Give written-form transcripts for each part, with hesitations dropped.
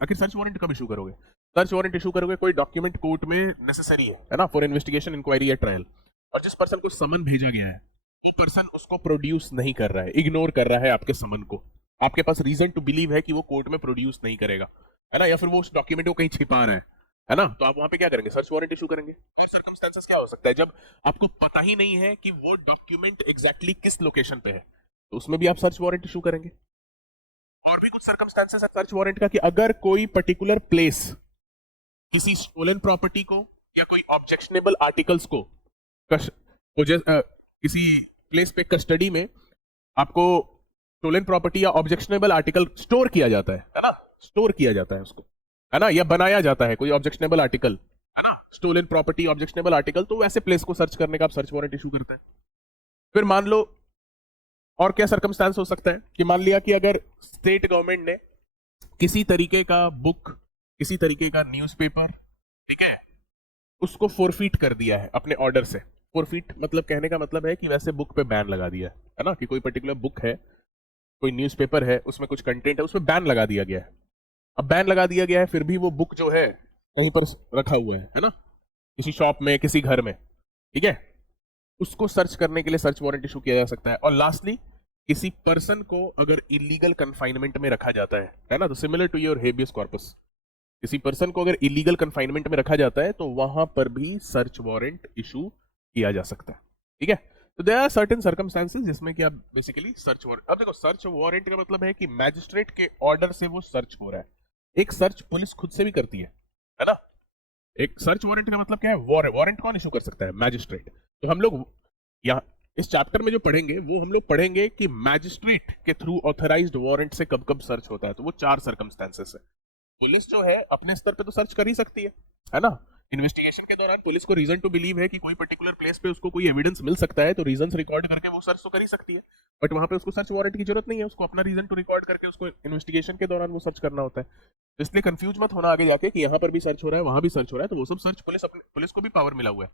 आखिर search warrant कब issue करोगे? सर्च वारंट इशू करोगे कोई डॉक्यूमेंट कोर्ट में नेसेसरी है ना, फॉर इन्वेस्टिगेशन, इंक्वायरी या ट्रायल, और जिस पर्सन को समन भेजा गया है वो पर्सन उसको प्रोड्यूस नहीं कर रहा है, इग्नोर कर रहा है आपके समन को, आपके पास रीजन टू बिलीव है कि वो कोर्ट में प्रोड्यूस नहीं करेगा, है ना, या फिर वो उस डॉक्यूमेंट को कहीं छिपा रहा है ना, तो आप वहां पे क्या करेंगे? सर्च वारंट इशू करेंगे। सर्कमस्टेंसेस क्या हो सकता है? जब आपको पता ही नहीं है कि वो डॉक्यूमेंट एग्जैक्टली किस लोकेशन पे है, तो उसमें भी आप सर्च वारंट इशू करेंगे। और भी कुछ सर्कमस्टेंसेस है सर्च वारंट का कि अगर कोई पर्टिकुलर प्लेस किसी स्टोलन प्रॉपर्टी को या कोई ऑब्जेक्शनेबल आर्टिकल्स को किसी प्लेस पे कस्टडी में आपको स्टोलन प्रॉपर्टी या ऑब्जेक्शनेबल आर्टिकल स्टोर किया जाता है ना, स्टोर किया जाता है उसको, है ना, या बनाया जाता है कोई ऑब्जेक्शनेबल आर्टिकल, है ना, स्टोलन प्रॉपर्टी ऑब्जेक्शनेबल आर्टिकल, तो वैसे प्लेस को सर्च करने का आप सर्च वारंट इशू करते हैं। फिर मान लो और क्या सर्कमस्टांस हो सकता है कि मान लिया कि अगर स्टेट गवर्नमेंट ने किसी तरीके का बुक, किसी तरीके का न्यूज़पेपर, ठीक है, उसको फोरफीट कर दिया है अपने ऑर्डर से। फोरफीट मतलब कहने का मतलब है कि वैसे बुक पे बैन लगा दिया है ना, कि कोई पर्टिकुलर बुक है, कोई न्यूज़पेपर है, उसमें कुछ कंटेंट है, उसमें बैन लगा दिया गया है। अब बैन लगा दिया गया है, फिर भी वो बुक जो है कहीं पर रखा हुआ है ना, किसी शॉप में, किसी घर में, ठीक है, उसको सर्च करने के लिए सर्च वारंट इशू किया जा सकता है। और लास्टली किसी पर्सन को अगर इलीगल कन्फाइनमेंट में रखा जाता है ना, तो similar to your habeas corpus, किसी पर्सन को अगर इलीगल कन्फाइनमेंट में रखा जाता है तो वहां पर भी सर्च वारंट इशू किया जा सकता है, ठीक है। तो देयर आर सर्टेन सर्कमस्टेंसेस जिसमें कि आप बेसिकली सर्च वारंट, अब देखो सर्च वारंट का मतलब है कि मैजिस्ट्रेट के ऑर्डर से वो सर्च हो रहा है। एक सर्च पुलिस खुद से भी करती है ना। एक सर्च वारंट का मतलब क्या है? वारंट कौन इशू कर सकता है? मैजिस्ट्रेट। तो हम लोग यहाँ इस चैप्टर में जो पढ़ेंगे वो हम लोग पढ़ेंगे कि मैजिस्ट्रेट के थ्रू ऑथराइज्ड वारंट से कब कब सर्च होता है। तो वो 4 सर्कमस्टेंसेस है। पुलिस जो है अपने स्तर पे तो सर्च कर ही सकती है ना। इन्वेस्टिगेशन के दौरान पुलिस को रीजन टू बिलीव है कि कोई पर्टिकुलर प्लेस पे उसको कोई एविडेंस मिल सकता है, तो रीजंस रिकॉर्ड करके वो सर्च तो कर ही सकती है, बट वहां पे उसको सर्च वारंट की जरूरत नहीं है, उसको अपना रीजन टू रिकॉर्ड करके उसको इन्वेस्टिगेशन के दौरान वो सर्च करना होता है। इसलिए कंफ्यूज मत होना आगे जाके कि यहाँ पर भी सर्च हो रहा है, वहां भी सर्च हो रहा है, तो वो सब सर्च पुलिस को भी पावर मिला हुआ है,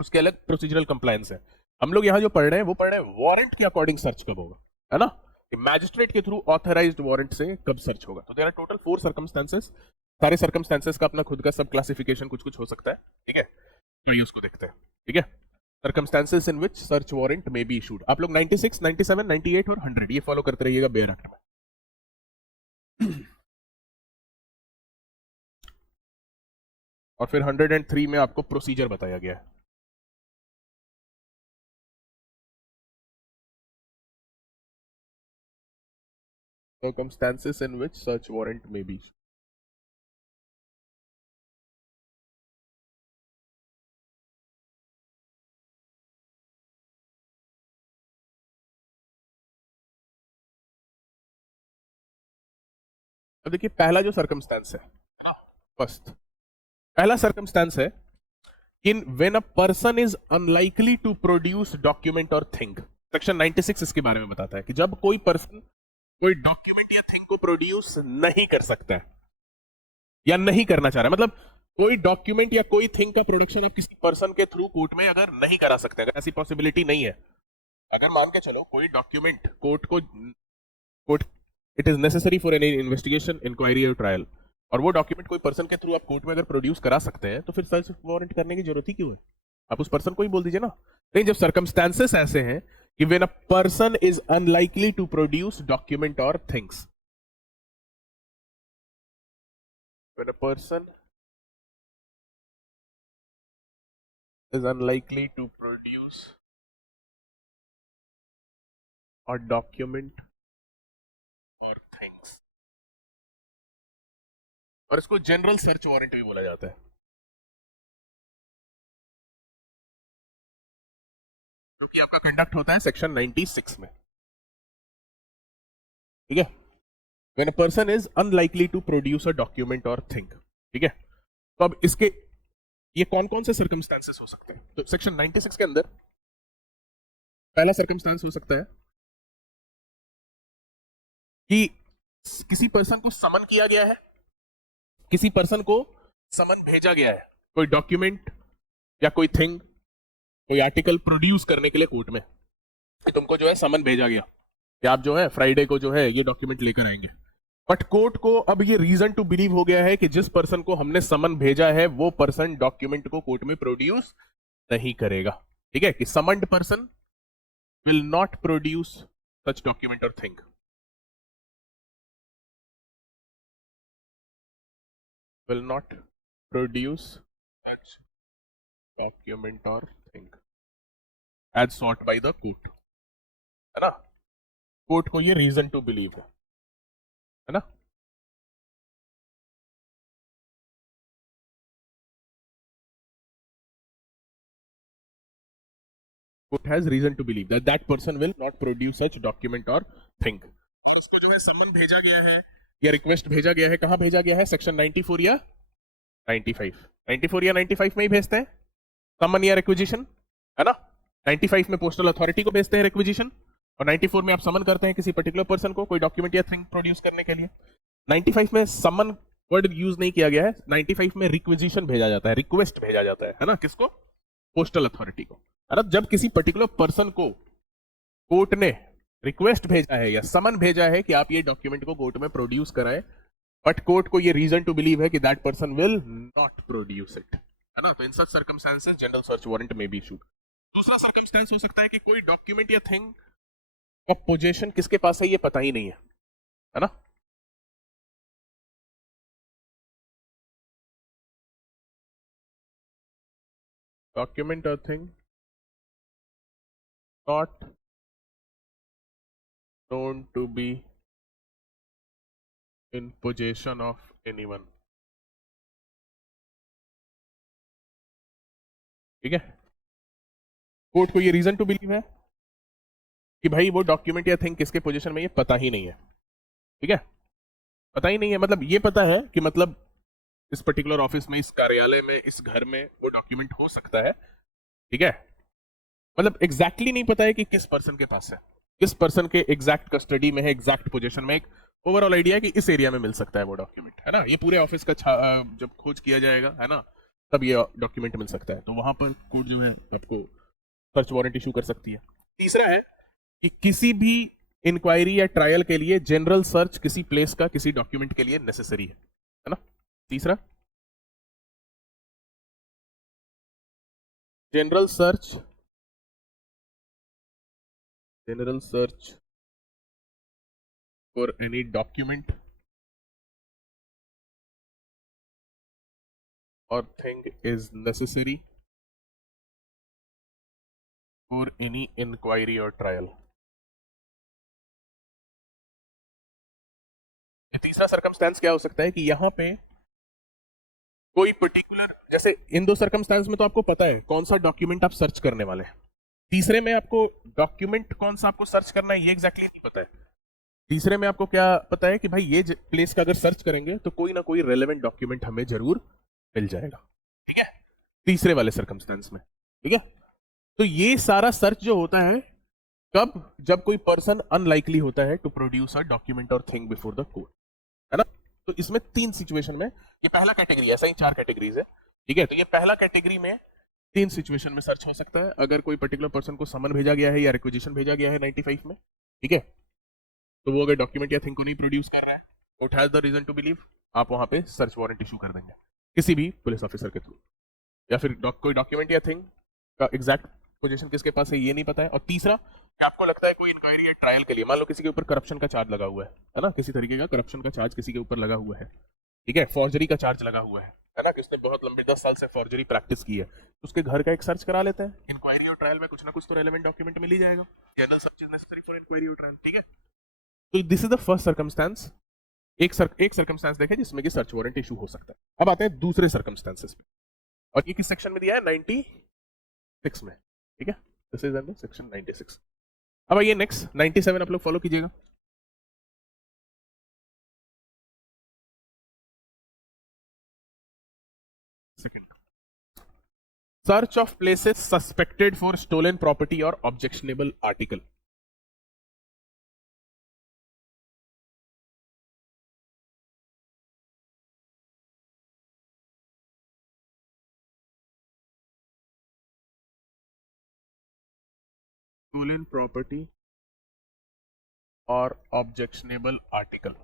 उसके अलग प्रोसीजरल कंप्लायंस है। हम लोग यहाँ जो पढ़ रहे हैं वो पढ़ रहे हैं वारंट के अकॉर्डिंग सर्च कब होगा, है ना, मैजिस्ट्रेट के थ्रू ऑथराइज्ड वारंट से कब सर्च होगा। तो देयर आर टोटल 4 सर्कमस्टेंसेस। सारे सर्कमस्टेंसेस का अपना खुद का सब क्लासिफिकेशन कुछ कुछ हो सकता है, ठीक है, तो उसको देखते हैं, ठीक है। Circumstances in which search warrant may be issued. आप लोग 96, 97, 98 और 100 ये फॉलो करते रहिएगा बेयर एक्ट में। और फिर 103 में आपको प्रोसीजर बताया गया है। Circumstances in which such warrant may be. अब देखिए पहला जो सर्कमस्टेंस है, फर्स्ट पहला सर्कमस्टेंस है in when a person is unlikely to produce document or thing. Section 96 इसके बारे में बताता है कि जब कोई पर्सन कोई डॉक्यूमेंट या थिंग को प्रोड्यूस नहीं कर सकता है या नहीं करना चाह रहा है, मतलब कोई डॉक्यूमेंट या कोई थिंग का प्रोडक्शन आप किसी पर्सन के थ्रू कोर्ट में अगर नहीं करा सकते, अगर ऐसी पॉसिबिलिटी नहीं है, अगर मान के चलो कोई document court it is necessary for any investigation, inquiry or trial, और वो डॉक्यूमेंट कोई पर्सन के थ्रू आप कोर्ट में अगर प्रोड्यूस करा सकते हैं, तो फिर सर्च वारंट करने की जरूरत ही क्यों है? आप उस पर्सन को ही बोल दीजिए ना। नहीं, जब सर्कमस्टेंसेस ऐसे हैं कि when a person is unlikely to produce document or things, when a person is unlikely to produce a document or things, और इसको जनरल सर्च वारंट भी बोला जाता है, जो कि आपका कंडक्ट होता है सेक्शन 96 में, ठीक है। When a person is unlikely to produce a document or thing, ठीक है। तो अब इसके ये कौन कौन से सर्कमस्टेंसेस हो सकते हैं? तो सेक्शन 96 के अंदर पहला सर्कमस्टेंस हो सकता है कि किसी पर्सन को समन किया गया है, किसी पर्सन को समन भेजा गया है कोई डॉक्यूमेंट या कोई थिंग, कोई आर्टिकल प्रोड्यूस करने के लिए कोर्ट में, कि तुमको जो है समन भेजा गया कि आप जो है फ्राइडे को जो है ये डॉक्यूमेंट लेकर आएंगे, बट कोर्ट को अब ये रीजन टू बिलीव हो गया है कि जिस पर्सन को हमने समन भेजा है वो पर्सन डॉक्यूमेंट को कोर्ट में प्रोड्यूस नहीं करेगा। ठीक है, कि summoned person will not produce such document or thing, will not produce such document or thing as sought by the court, है ना। कोर्ट को ये रीजन टू बिलीव है ना। Court has reason to believe that that person will not produce such document or thing. उसको जो है समन भेजा गया है या रिक्वेस्ट भेजा गया है, कहां भेजा गया है, सेक्शन 94 या 95, 94 या 95 में ही भेजते हैं समन या रिक्विजिशन, है ना। 95 में पोस्टल अथॉरिटी को भेजते हैं रिक्विजिशन, और 94 में आप समन करते हैं किसी पर्टिकुलर पर्सन को कोई डॉक्यूमेंट या थिंग प्रोड्यूस करने के लिए। 95 में समन वर्ड यूज नहीं किया गया है, 95 में रिक्विजिशन भेजा जाता है, रिक्वेस्ट भेजा जाता है ना, किसको, पोस्टल अथॉरिटी को। अरे जब किसी पर्टिकुलर पर्सन को कोर्ट ने रिक्वेस्ट भेजा है या समन भेजा है कि आप ये डॉक्यूमेंट को कोर्ट में प्रोड्यूस कराएं, बट कोर्ट को ये रीजन टू बिलीव है कि that person will not produce it, है ना, तो इन सच सर्कमस्टेंसेस जनरल सर्च वारंट में बी इशूड। दूसरा सर्कमस्टेंस हो सकता है कि कोई डॉक्यूमेंट या थिंग का पोजीशन किसके पास है ये पता ही नहीं है ना। Document or thing not known to be in possession of anyone। ठीक है, कोर्ट को ये रीजन टू बिलीव है कि भाई वो डॉक्यूमेंट या थिंग किसके पोजीशन में ये पता ही नहीं है। ठीक है, पता ही नहीं है, मतलब ये पता है कि मतलब इस पर्टिकुलर ऑफिस में, इस कार्यालय में, इस घर में वो डॉक्यूमेंट हो सकता है। ठीक है, मतलब एग्जैक्टली नहीं पता है कि किस पर्सन के पास है, किस पर्सन के एग्जैक्ट कस्टडी में है, एग्जैक्ट पोजीशन में। एक ओवरऑल आइडिया है कि इस एरिया में मिल सकता है वो डॉक्यूमेंट, है ना। ये पूरे ऑफिस का जब खोज किया जाएगा, है ना, तब ये डॉक्यूमेंट मिल सकता है, तो वहां पर कोर्ट जो है आपको सर्च वारंट इशू कर सकती है। तीसरा है कि किसी भी इंक्वायरी या ट्रायल के लिए जनरल सर्च किसी प्लेस का किसी डॉक्यूमेंट के लिए नेसेसरी है ना। तीसरा, general search, general search for any document or thing is necessary for any inquiry or trial. तीसरा सर्कमस्टेंस क्या हो सकता है कि यहां पे कोई पर्टिकुलर, जैसे इन दो सर्कमस्टेंस में तो आपको पता है कौन सा डॉक्यूमेंट आप सर्च करने वाले हैं, तीसरे में आपको डॉक्यूमेंट कौन सा आपको सर्च करना है ये एग्जैक्टली नहीं पता है। तीसरे में आपको क्या पता है कि भाई ये प्लेस का अगर सर्च करेंगे तो कोई ना कोई रेलेवेंट डॉक्यूमेंट हमें जरूर मिल जाएगा। ठीक है, तीसरे वाले सर्कमस्टेंस में। ठीक है, तो ये सारा सर्च जो होता है कब, जब कोई पर्सन अनलाइकली होता है to produce a document or thing before the court, है ना। तो इसमें तीन सिचुएशन में, ये पहला कैटेगरी, ऐसा ही चार कैटेगरीज है। ठीक है, तो ये पहला कैटेगरी में तीन सिचुएशन में सर्च हो सकता है, अगर कोई पर्टिकुलर पर्सन को समन भेजा गया है या रिक्विजिशन भेजा गया है 95 में। ठीक है, तो वो अगर डॉक्यूमेंट या थिंग को नहीं प्रोड्यूस कर रहा है, court has the reason to believe, आप वहां पे सर्च वारंट इशू कर देंगे किसी भी पुलिस ऑफिसर के थ्रू। या फिर कोई डॉक्यूमेंट या थिंग का एग्जैक्ट पोजीशन किसके पास है ये नहीं पता है। और तीसरा, कि आपको लगता है कोई इंक्वायरी या ट्रायल के लिए, मान लो किसी के ऊपर करप्शन का चार्ज लगा हुआ है ना, किसी तरीके का करप्शन का चार्ज किसी के ऊपर लगा हुआ है, ठीक है, फॉर्जरी का चार्ज लगा हुआ है ना, किसने बहुत लंबे 10 साल से फॉर्जरी प्रैक्टिस की है, तो उसके घर का एक सर्च करा लेते हैं। इंक्वायरी और ट्रायल में कुछ ना कुछ तो रेलेवेंट डॉक्यूमेंट मिल ही जाएगा, जनरल सब चीज necessary for inquiry or trial. ठीक है, तो this is the first circumstance. एक सर्कमस्टेंस देखें जिसमें कि सर्च वारंट इशू हो सकता है। अब आते हैं दूसरे सर्कमस्टेंसेस पे, और ये किस सेक्शन में दिया है, 96 में। ठीक है, दिस इज अंडर सेक्शन 96। अब आइए नेक्स्ट 97 आप लोग फॉलो कीजिएगा। Second, search of places suspected for stolen property or objectionable article. Stolen property or objectionable article,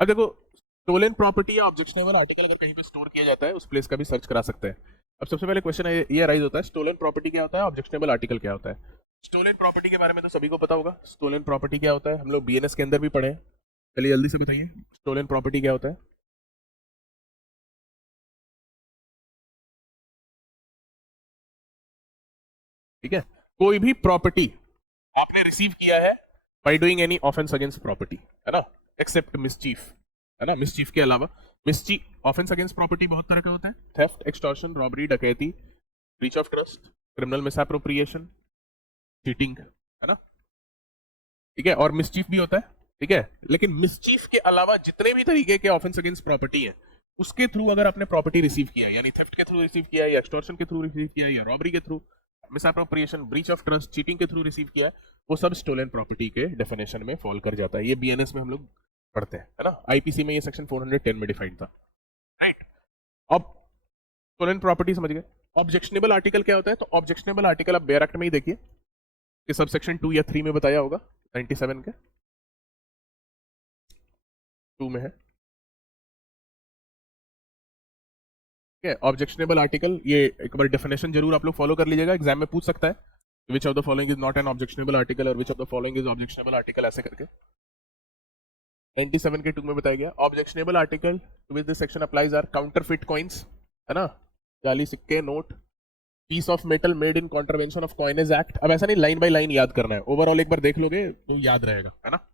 अब देखो, स्टोलन प्रॉपर्टी या ऑब्जेक्शनेबल आर्टिकल अगर कहीं पे स्टोर किया जाता है उस प्लेस का भी सर्च करा सकते हैं। अब सबसे पहले क्वेश्चन ये अराइज होता है, स्टोलन प्रॉपर्टी क्या होता है, ऑब्जेक्शनेबल आर्टिकल क्या होता है। स्टोलन प्रॉपर्टी के बारे में तो सभी को पता होगा। स्टोलन प्रॉपर्टी क्या होता है, हम लोग बीएनएस के अंदर भी पढ़े हैं। चलिए जल्दी से बताइए, स्टोलन प्रॉपर्टी क्या होता है। ठीक है, कोई भी प्रॉपर्टी आपने रिसीव किया है by doing any offence against property, है ना, एक्सेप्ट मिसचीफ, है ना, मिसचीफ के अलावा। मिसचीफ ऑफेंस अगेंस्ट प्रॉपर्टी बहुत तरह के होते हैं, थेफ्ट, एक्सटॉर्शन, रॉबरी, डकैती, breach of trust, criminal misappropriation, cheating, है ना, ठीक है, और मिसचीफ भी होता है। ठीक है, लेकिन मिसचीफ के अलावा जितने भी तरीके के ऑफेंस अगेंस्ट प्रॉपर्टी है उसके थ्रू अगर आपने प्रॉपर्टी रिसीव किया, यानी थेफ्ट के थ्रू रिसीव किया, या एक्सटॉर्शन के थ्रू रिसीव किया, या रॉबरी के through, misappropriation, breach of trust, cheating के थ्रू रिसीव किया है, वो सब स्टोलन प्रॉपर्टी के डेफिनेशन में फॉल कर जाता है। ये बीएनएस में हम लोग पढ़ते हैं, है ना, आईपीसी में ये सेक्शन 410 में डिफाइंड था, राइट। अब स्टोलन प्रॉपर्टी समझ गए। ऑब्जेक्शनेबल आर्टिकल क्या होता है, तो ऑब्जेक्शनेबल आर्टिकल आप बेयर एक्ट में ही देखिए कि सब सेक्शन 2 या 3 में बताया होगा, 97 के 2 में है। ऑब्जेक्शनेबल आर्टिकल, ये एक बार डेफिनेशन जरूर आप लोग फॉलो कर लीजिएगा, एग्जाम में पूछ सकता है which of the following is not an objectionable article और which of the following is objectionable article, ऐसे करके 97 के 2 में बताया गया। Objectionable article to which this section applies are counterfeit coins, है ना, जाली सिक्के, note, piece of metal made in contravention of coinage act. अब ऐसा नहीं लाइन बाय लाइन याद करना है, ओवरऑल एक बार देख लोगे तो याद रहेगा, है ना,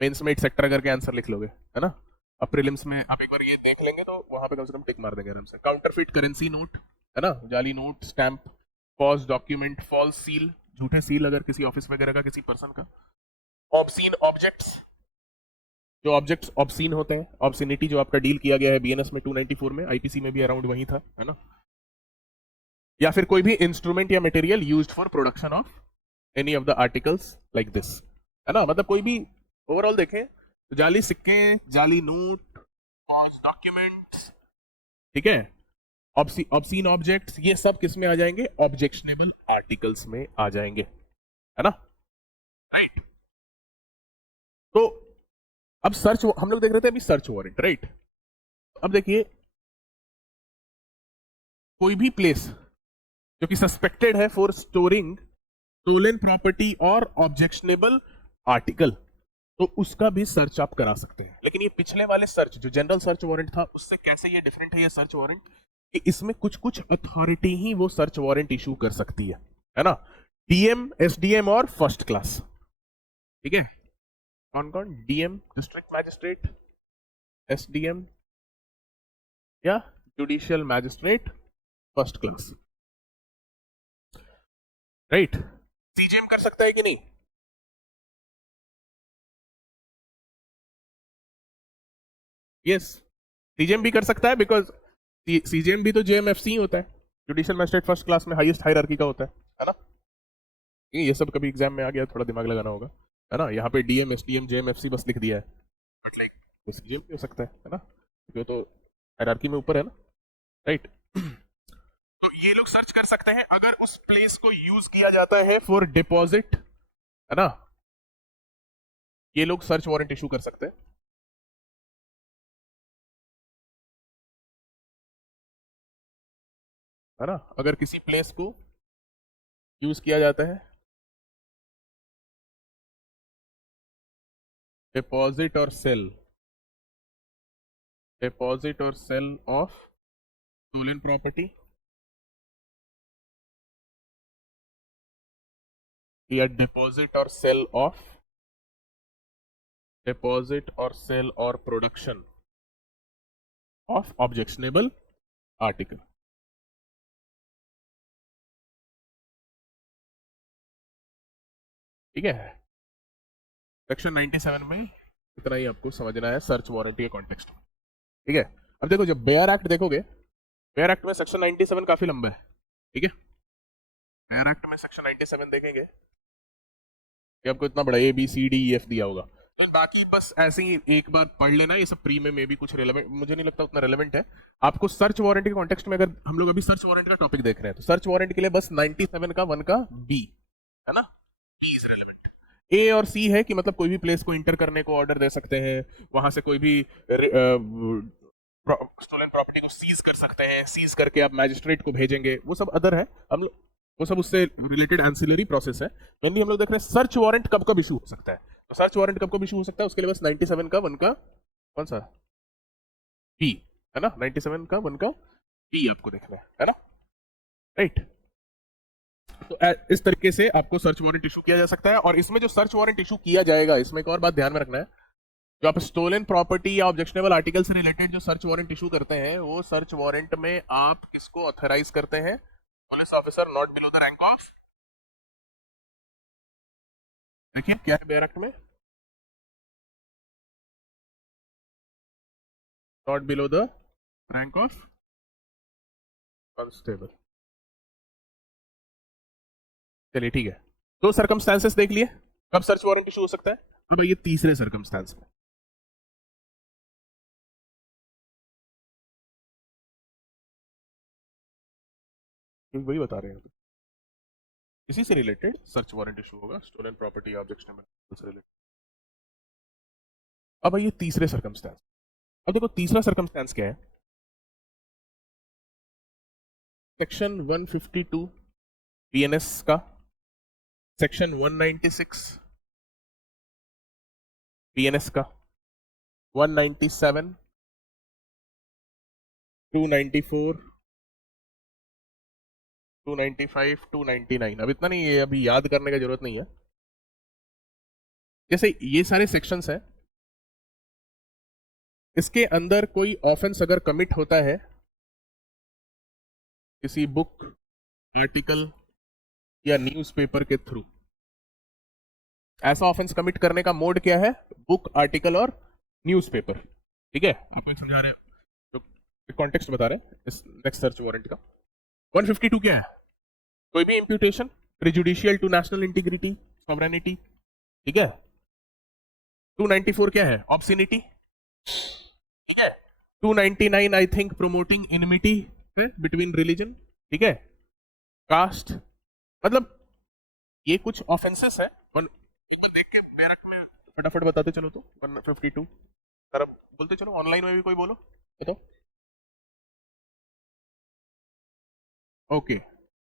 मेंस में एटसेट्रा करके आंसर लिख लोगे, है ना। अब प्रीलिम्स में आप एक बार ये देख लेंगे तो वहां पे कम से कम टिक मार देंगे आराम से। काउंटरफिट करेंसी नोट, है ना, जाली note, stamp, false document, false seal, झूठे सील अगर किसी ऑफिस वगैरह का किसी पर्सन का। ऑब्सीन ऑब्जेक्ट्स, जो ऑब्जेक्ट्स ऑब्सीन होते हैं, ऑब्सिनिटी जो आपका डील किया गया है बीएनएस में 294 में, आईपीसी में भी अराउंड वही था, है ना। या फिर कोई भी इंस्ट्रूमेंट या material used for production of any of the articles like this, है ना, मतलब कोई भी ओवरऑल देखें तो जाली सिक्के, जाली नोट, फॉल्स डॉक्यूमेंट्स, ठीक है, ऑब्सीन ऑब्जेक्ट्स, ये सब किस में आ जाएंगे, ऑब्जेक्शनेबल आर्टिकल्स में आ जाएंगे, है ना, राइट। तो अब सर्च हम लोग देख रहे थे अभी सर्च वारंट, राइट। अब देखिए, कोई भी प्लेस जो कि सस्पेक्टेड है for storing stolen property or objectionable article, तो उसका भी सर्च आप करा सकते हैं। लेकिन ये पिछले वाले सर्च जो जनरल सर्च वारंट था उससे कैसे ये डिफरेंट है ये सर्च वारंट, कि इसमें कुछ कुछ अथॉरिटी ही वो सर्च वारंट इशू कर सकती है ना, डीएम, एसडीएम और फर्स्ट क्लास। ठीक है, कौन कौन, डीएम डिस्ट्रिक्ट मैजिस्ट्रेट, एसडीएम या judicial magistrate first class, right. CJM कर सकता है कि नहीं, यस, सीजेएम भी कर सकता है, बिकॉज सीजेएम भी तो जेएमएफसी होता है, जुडिशियल मैजिस्ट्रेट फर्स्ट क्लास में हाईएस्ट हायरार्की का होता है ना। ये सब कभी एग्जाम में आ गया, थोड़ा दिमाग लगाना होगा, है ना। यहाँ पे डीएम, एसडीएम, जेएमएफसी बस लिख दिया है, बट लाइक सीजेएम भी हो सकता है ना, क्योंकि तो हायरार्की में ऊपर है ना, राइट। तो ये लोग सर्च कर सकते हैं अगर उस प्लेस को यूज किया जाता है फॉर डिपॉजिट, है ना, ये लोग सर्च वारंट इशू कर सकते हैं, है ना, अगर किसी प्लेस को यूज किया जाता है डिपॉजिट और सेल, डिपॉजिट और सेल ऑफ स्टोलन प्रॉपर्टी या डिपॉजिट और सेल ऑफ, डिपॉजिट और सेल और प्रोडक्शन ऑफ ऑब्जेक्शनेबल आर्टिकल। ठीक है, सेक्शन 97 में इतना ही आपको समझना है सर्च वारंटी के कॉन्टेक्स्ट में। ठीक है, अब देखो जब बेयर एक्ट देखोगे, बेयर एक्ट में सेक्शन 97 काफी लंबा है। ठीक है, बेयर एक्ट में सेक्शन 97 देखेंगे कि आपको इतना बड़ा A B C D E F दिया होगा, तो बाकी बस ऐसे ही एक बार पढ़ लेना, ये सब प्री में भी कुछ रिलेवेंट मुझे नहीं लगता उतना रिलेवेंट है आपको। सर्च वारंट के कॉन्टेक्स्ट में अगर हम लोग अभी सर्च वारंट का टॉपिक देख रहे हैं तो सर्च वारंट के लिए बस 97 का 1 का बी, है ना, बी इज रिलेवेंट। ए और सी है कि मतलब कोई भी प्लेस को इंटर करने को ऑर्डर दे सकते हैं, वहां से कोई भी स्टोलन प्रॉपर्टी को सीज कर सकते हैं, सीज करके आप मैजिस्ट्रेट को भेजेंगे, वो सब अदर है, हम लोग वो सब उससे रिलेटेड एंसिलरी प्रोसेस है। मेनली हम लोग देख रहे हैं सर्च वारंट कब कब इशू हो सकता है। तो सर्च वारंट कब कब इशू हो सकता है, उसके लिए बस 97 का 1 का कौन सा बी है ना, 97 का 1 का बी आपको देखना है ना, राइट। तो इस तरीके से आपको सर्च वारंट इशू किया जा सकता है। और इसमें जो सर्च वारंट इशू किया जाएगा, इसमें एक और बात ध्यान में रखना है, जो आप स्टोलन प्रॉपर्टी या ऑब्जेक्शनेबल आर्टिकल से रिलेटेड जो सर्च वारंट इशू करते हैं, वो सर्च वारंट में आप किसको ऑथराइज करते हैं, police officer not below the rank of, देखिए क्या है बेयर एक्ट में, not below the rank of constable. चलिए ठीक है, दो सर्कमस्टांसेस देख लिए कब सर्च वारंट इशू हो सकता है। अब ये तीसरे सर्कमस्टांस में, वही बता रहे हैं, इसी से रिलेटेड सर्च वारंट इशू होगा, स्टोलन प्रॉपर्टी ऑब्जेक्शनेबल से रिलेटेड। अब ये तीसरे सर्कमस्टांस, अब देखो तीसरा सर्कमस्टांस क्या है, सेक्शन 152 बीएनएस का, सेक्शन 196 बीएनएस का, 197, 294, 295, 299। अब इतना नहीं है, अभी याद करने की जरूरत नहीं है। जैसे ये सारे सेक्शंस हैं, इसके अंदर कोई ऑफेंस अगर कमिट होता है किसी बुक, आर्टिकल या न्यूज़पेपर के थ्रू, ऐसा ऑफेंस कमिट करने का मोड क्या है, बुक, आर्टिकल और न्यूज़पेपर। ठीक है, आपको समझा रहे हैं, जो कॉन्टेक्स्ट बता रहे हैं इस नेक्स्ट सर्च वारंट का। 152 क्या है, कोई भी imputation prejudicial to national integrity, sovereignty. ठीक है, 294 क्या है, ऑब्सिनिटी। ठीक है, 299 I think promoting enmity between religion. ठीक है, कास्ट, मतलब ये कुछ ऑफेंसेस है। एक बार देख के बैरक में फटाफट बताते चलो तो 152 सर, अब बोलते चलो, ऑनलाइन में भी कोई बोलो बताओ। ओके,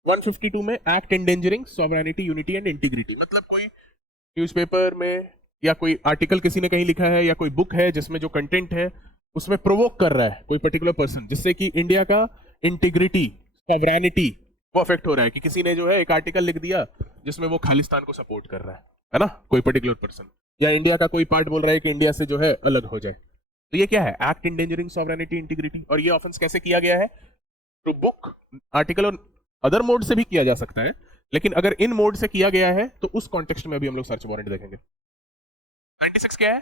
152 में act endangering sovereignty, unity and integrity, मतलब कोई न्यूज़पेपर में या कोई आर्टिकल किसी ने कहीं लिखा है या कोई बुक है जिसमें जो कंटेंट है उसमें प्रोवोक कर रहा है कोई पर्टिकुलर पर्सन, जिससे कि इंडिया का इंटीग्रिटी, सॉवरेनिटी वो अफेक्ट हो रहा है, कि किसी ने जो है एक आर्टिकल लिख दिया जिसमें वो खालिस्तान को सपोर्ट कर रहा है ना, कोई पर्टिकुलर पर्सन, या इंडिया का कोई पार्ट बोल रहा है कि इंडिया से जो है अलग हो जाए। तो ये क्या है, एक्ट एंडेंजरिंग सॉवरेनिटी, इंटीग्रिटी। और ये ऑफेंस कैसे किया गया है, तो बुक, आर्टिकल और अदर मोड से भी किया जा सकता है, लेकिन अगर इन मोड से किया गया है तो उस कॉन्टेक्स्ट में अभी हम लोग सर्च वारंट देखेंगे। 96 क्या है,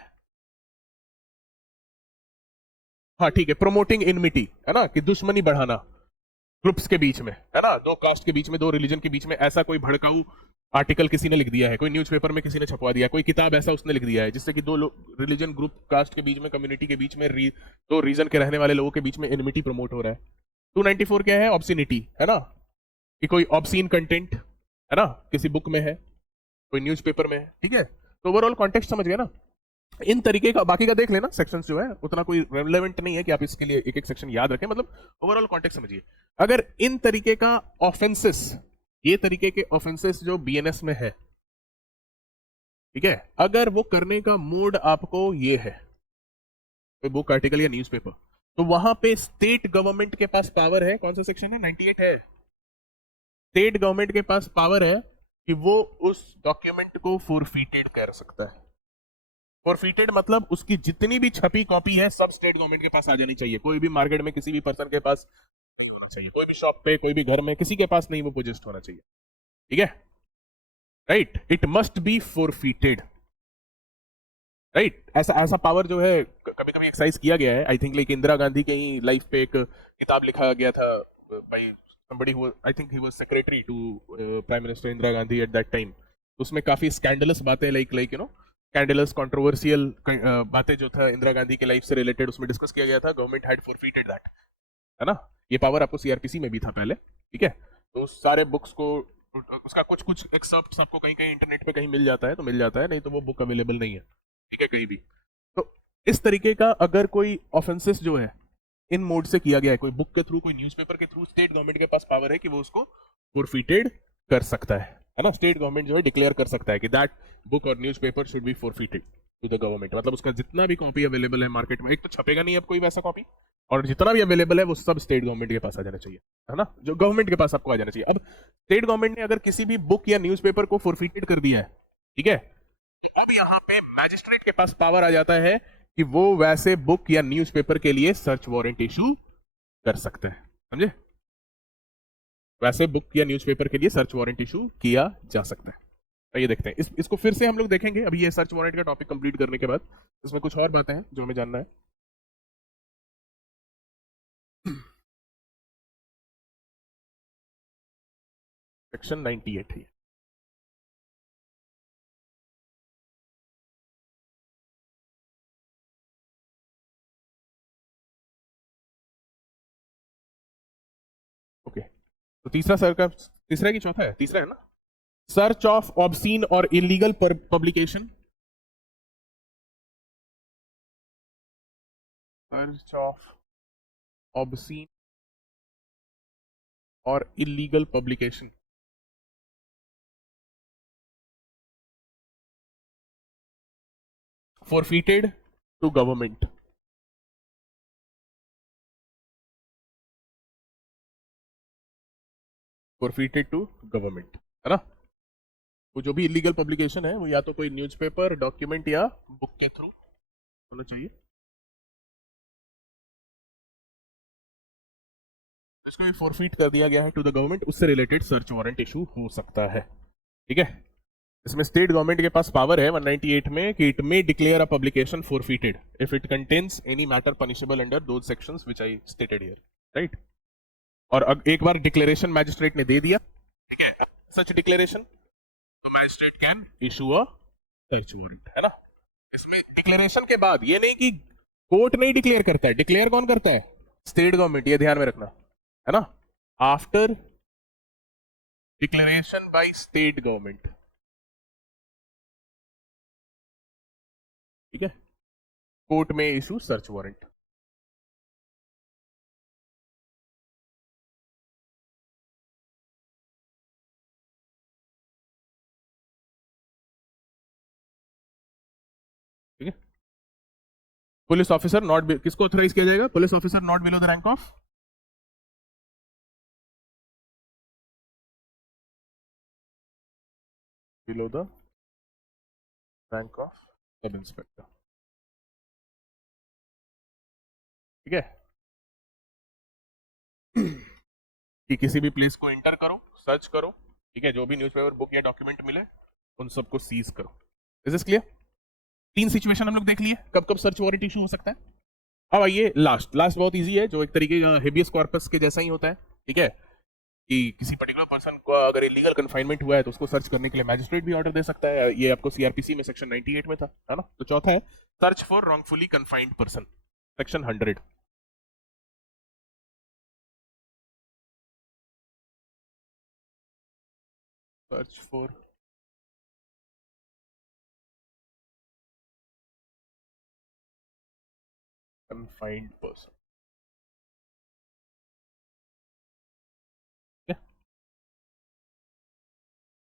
हाँ ठीक है, प्रोमोटिंग इनमिटी, है ना, कि दुश्मनी बढ़ाना ग्रुप्स के बीच में, है ना, दो कास्ट के बीच में, दो रिलीजन के बीच में, ऐसा कोई भड़काऊ आर्टिकल किसी ने लिख दिया है, कोई न्यूज़पेपर में किसी ने छपवा दिया, कोई किताब ऐसा उसने लिख दिया है जिससे कि दो रिलीजन, ग्रुप, कास्ट के बीच में, कम्युनिटी के बीच में, दो रीजन के रहने वाले लोगों के बीच में इनमिटी प्रमोट हो रहा है। 294 क्या है, ऑब्सिनिटी, है ना, कि कोई ऑब्सीन कंटेंट, है ना, किसी बुक में है, कोई न्यूज़पेपर में है। ठीक है, तो ओवरऑल कॉन्टेक्स्ट समझ गए ना। इन तरीके का बाकी का देख लेना, सेक्शंस जो है उतना कोई रेलेवेंट नहीं है कि आप इसके लिए एक एक सेक्शन याद रखें, मतलब ओवरऑल कॉन्टेक्स्ट समझिए। अगर इन तरीके का ऑफेंसेस, ये तरीके के ऑफेंसेस जो बीएनएस में है, ठीक है, अगर वो करने का मोड आपको ये है, कोई बुक, आर्टिकल या न्यूज़पेपर, तो वहां पे स्टेट गवर्नमेंट के पास पावर है, कौन सा सेक्शन है, 98 है, स्टेट गवर्नमेंट के पास पावर है कि वो उस डॉक्यूमेंट को फोरफीटेड कर सकता है। फोरफीटेड मतलब उसकी जितनी भी छपी कॉपी है सब स्टेट गवर्नमेंट के पास आ जानी चाहिए, कोई भी मार्केट में किसी भी पर्सन के पास चाहिए, कोई भी शॉप पे, कोई भी घर में, किसी के पास नहीं वो पोजेस्ट होना चाहिए। ठीक है, right, it must be forfeited, right. ऐसा ऐसा पावर जो है कभी कभी एक्सरसाइज किया गया है, I think like Indira Gandhi के ही लाइफ पे एक किताब लिखा गया था bye somebody who I think he was secretary to Prime Minister Indira Gandhi at that time। उसमें काफी स्कैंडलस बातें like you know scandalous controversial बातें जो था इंदिरा गांधी के लाइफ से रिलेटेड उसमें डिस्कस किया गया था। गवर्नमेंट हैड फॉरफीटेड दैट, है ना, ये पावर आपको सीआरपीसी में भी था पहले। ठीक है, तो सारे बुक्स को उसका कुछ कुछ एक्सर्प्ट आपको कहीं कहीं इंटरनेट पे कहीं मिल जाता है तो मिल जाता है, नहीं तो वो बुक अवेलेबल नहीं है, ठीक है, कहीं भी। तो इस तरीके का अगर कोई ऑफेंसेस जो है इन मोड से किया गया है, कोई बुक के थ्रू, कोई न्यूज़पेपर के थ्रू, स्टेट गवर्नमेंट के पास पावर है कि वो उसको फोरफिटेड कर सकता है ना। स्टेट गवर्नमेंट जो है डिक्लेयर कर सकता है कि that book or newspaper should be forfeited to the government. मतलब उसका जितना भी कॉपी अवेलेबल है मार्केट में, एक तो छपेगा नहीं अब कोई वैसा कॉपी, और जितना भी अवेलेबल है वो सब स्टेट गवर्नमेंट के पास आ जाना चाहिए, है ना, जो गवर्नमेंट के पास आपको आ जाना चाहिए। अब स्टेट गवर्नमेंट ने अगर किसी भी बुक या न्यूज़पेपर को फोरफिटेड कर दिया है, ठीक है, तो अब यहाँ पे मैजिस्ट्रेट के पास पावर आ जाता है कि वो वैसे बुक या न्यूज़पेपर के लिए सर्च वारंट इशू कर सकते हैं, समझे। वैसे बुक या न्यूज़पेपर के लिए सर्च वारंट इशू किया जा सकता है। तो ये देखते हैं, इसको फिर से हम लोग देखेंगे अभी ये सर्च वारंट का टॉपिक कंप्लीट करने के बाद। इसमें कुछ और बातें हैं जो हमें जानना है। सेक्शन 98 है। ओके, तो तीसरा सर का, तीसरा है कि चौथा है, तीसरा है ना, सर्च ऑफ ऑब्सीन और illegal publication. Search of obscene और illegal publication. forfeited to government। forfeited to government, है ना। वो जो भी इलीगल पब्लिकेशन है वो या तो कोई न्यूज़पेपर, डॉक्यूमेंट या बुक के थ्रू होना चाहिए, इसको भी फॉरफिट कर दिया गया है टू द गवर्नमेंट, उससे रिलेटेड सर्च वारंट इशू हो सकता है, ठीक है। इसमें स्टेट गवर्नमेंट के पास पावर है 198 में कि it may declare a publication forfeited if it contains any matter punishable under those sections which I stated here, right. और एक बार डिक्लेरेशन मैजिस्ट्रेट ने दे दिया, ठीक है, सच डिक्लेरेशन, तो magistrate can issue a search warrant, है ना। इसमें डिक्लेरेशन के बाद ये नहीं कि कोर्ट नहीं डिक्लेयर करता है, डिक्लेयर कौन करता है, स्टेट गवर्नमेंट, ये ध्यान में रखना, है ना। After declaration by state government, ठीक है, कोर्ट में इशू सर्च वारंट। ठीक है, पुलिस ऑफिसर नॉट, किसको ऑथराइज किया जाएगा, police officer not below the rank of, below the rank of sub inspector, ठीक है। कि किसी भी प्लेस को इंटर करो, सर्च करो, ठीक है, जो भी न्यूज़पेपर, बुक या डॉक्यूमेंट मिले उन सबको सीज करो। Is this clear. तीन सिचुएशन हम लोग देख लिए कब कब सर्च वारंट इशू हो सकता है। अब आइए लास्ट, लास्ट बहुत इजी है, जो एक तरीके का हेबियस कॉर्पस के जैसा ही होता है, ठीक है, कि किसी पर्टिकुलर पर्सन को अगर इलीगल कन्फाइनमेंट हुआ है तो उसको सर्च करने के लिए मैजिस्ट्रेट भी ऑर्डर दे सकता है। ये आपको सीआरपीसी में सेक्शन 98 में था, है ना। तो चौथा है search for wrongfully confined person, section 100। Search for confined person,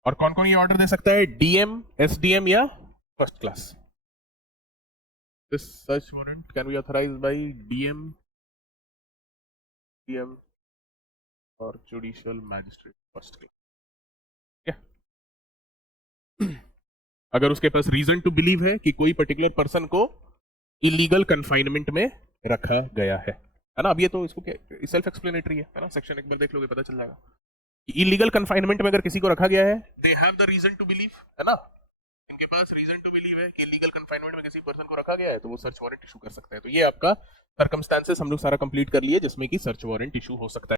और कौन कौन ये ऑर्डर दे सकता है, डीएम, एसडीएम या first class. This search warrant can be authorised bye DM, DM और जुडिशियल मैजिस्ट्रेट फर्स्ट क्लास, ठीक है। अगर उसके पास रीजन टू बिलीव है कि कोई पर्टिकुलर पर्सन को इलीगल कन्फाइनमेंट में रखा गया है ना। अब ये तो इसको क्या सेल्फ एक्सप्लेनेटरी है ना, सेक्शन एक बार देख लोगे पता चल जाएगा। इलीगल कन्फाइनमेंट में अगर किसी को रखा गया है, they have the reason to believe, है ना, इनके पास रीजन टू बिलीव है कि इलीगल कन्फाइनमेंट में किसी पर्सन को रखा गया है, तो वो सर्च वारंट इशू कर सकते हैं। तो ये आपका सर्कमस्टेंसेस हम लोग सारा कंप्लीट कर लिए जिसमें कि सर्च वारंट इशू हो सकता है।